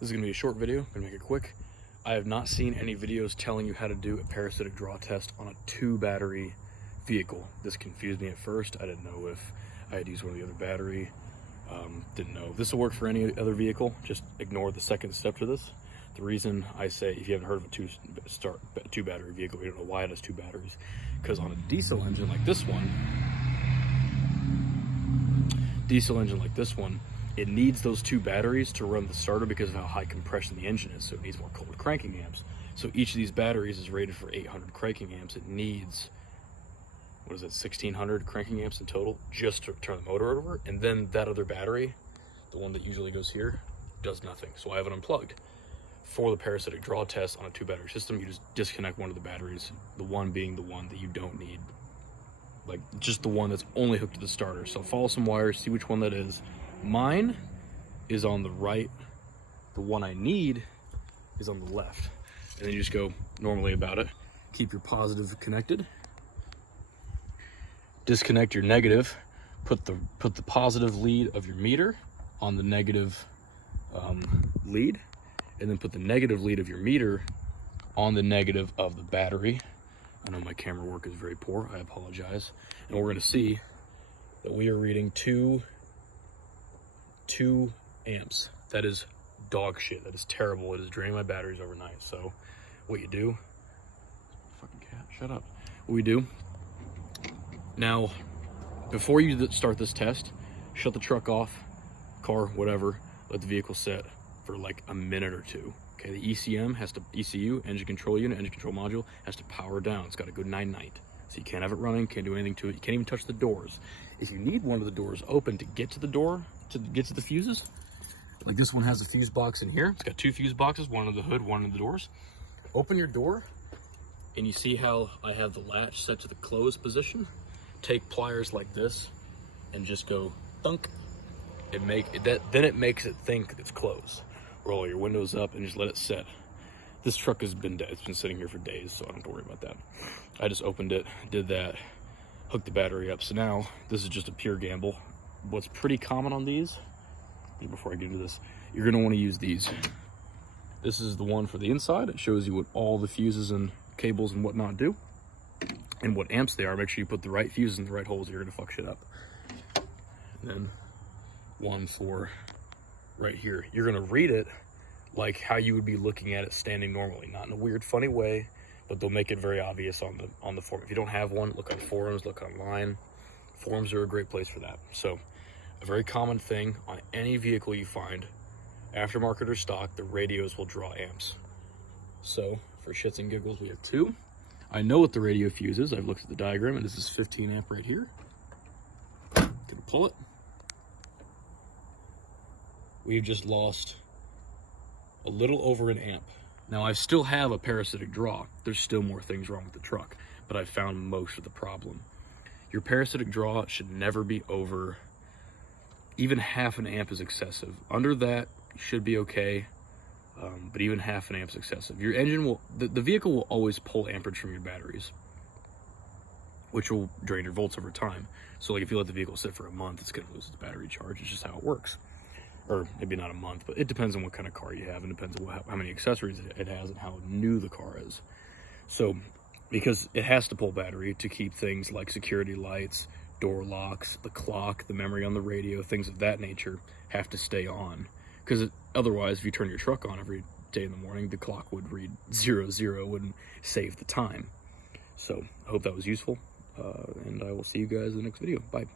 This is gonna be a short video, I'm gonna make it quick. I have not seen any videos telling you how to do a parasitic draw test on a 2-battery vehicle. This confused me at first. I didn't know if I had used one of the other battery. Didn't know. This will work for any other vehicle. Just ignore the second step to this. The reason I say, if you haven't heard of a 2-battery vehicle, you don't know why it has 2 batteries. Because on a diesel engine like this one, it needs those 2 batteries to run the starter because of how high compression the engine is. So it needs more cold cranking amps. So each of these batteries is rated for 800 cranking amps. It needs, 1600 cranking amps in total just to turn the motor over. And then that other battery, the one that usually goes here, does nothing. So I have it unplugged. For the parasitic draw test on a 2-battery system, you just disconnect one of the batteries, the one being the one that you don't need, like just the one that's only hooked to the starter. So follow some wires, see which one that is. Mine is on the right, the one I need is on the left. And then you just go normally about it. Keep your positive connected, disconnect your negative, put the positive lead of your meter on the negative lead, and then put the negative lead of your meter on the negative of the battery. I know my camera work is very poor, I apologize. And we're gonna see that we are reading 2 amps. That is dog shit, that is terrible. It is draining my batteries overnight. So what you do, fucking cat, shut up. What we do, now, before you start this test, shut the truck off, car, whatever, let the vehicle sit for like a minute or 2. Okay, the ECU, engine control unit, engine control module, has to power down. It's got a good night. So you can't have it running, can't do anything to it. You can't even touch the doors. If you need one of the doors open to get to the door, to get to the fuses, like this one has a fuse box in here. It's got 2 fuse boxes, one in the hood, one in the doors. Open your door, and you see how I have the latch set to the closed position? Take pliers like this and just go thunk. Then it makes it think it's closed. Roll your windows up and just let it set. This truck has been dead. It's been sitting here for days, so I don't have to worry about that. I just opened it, did that, hooked the battery up. So now this is just a pure gamble. What's pretty common on these, before I get into this, you're gonna want to use these. This is the one for the inside. It shows you what all the fuses and cables and whatnot do and what amps they are. Make sure you put the right fuses in the right holes, or you're gonna fuck shit up. And then one for right here. You're gonna read it like how you would be looking at it standing normally, not in a weird, funny way, but they'll make it very obvious on the forum. If you don't have one, look on forums, look online. Forums are a great place for that. So, a very common thing on any vehicle you find, aftermarket or stock, the radios will draw amps. So, for shits and giggles, we have 2. I know what the radio fuse is. I've looked at the diagram, and this is 15 amp right here. Gonna pull it. We've just lost a little over an amp. Now I still have a parasitic draw. There's still more things wrong with the truck, but I've found most of the problem. Your parasitic draw should never be over, even half an amp is excessive. Under that, you should be okay, but even half an amp is excessive. Your engine will, the vehicle will always pull amperage from your batteries, which will drain your volts over time. So like if you let the vehicle sit for a month, it's gonna lose its battery charge. It's just how it works. Or maybe not a month, but it depends on what kind of car you have, and depends on how many accessories it has and how new the car is. So, because it has to pull battery to keep things like security lights, door locks, the clock, the memory on the radio, things of that nature have to stay on. Because otherwise, if you turn your truck on every day in the morning, the clock would read 00, wouldn't save the time. So, I hope that was useful, and I will see you guys in the next video. Bye.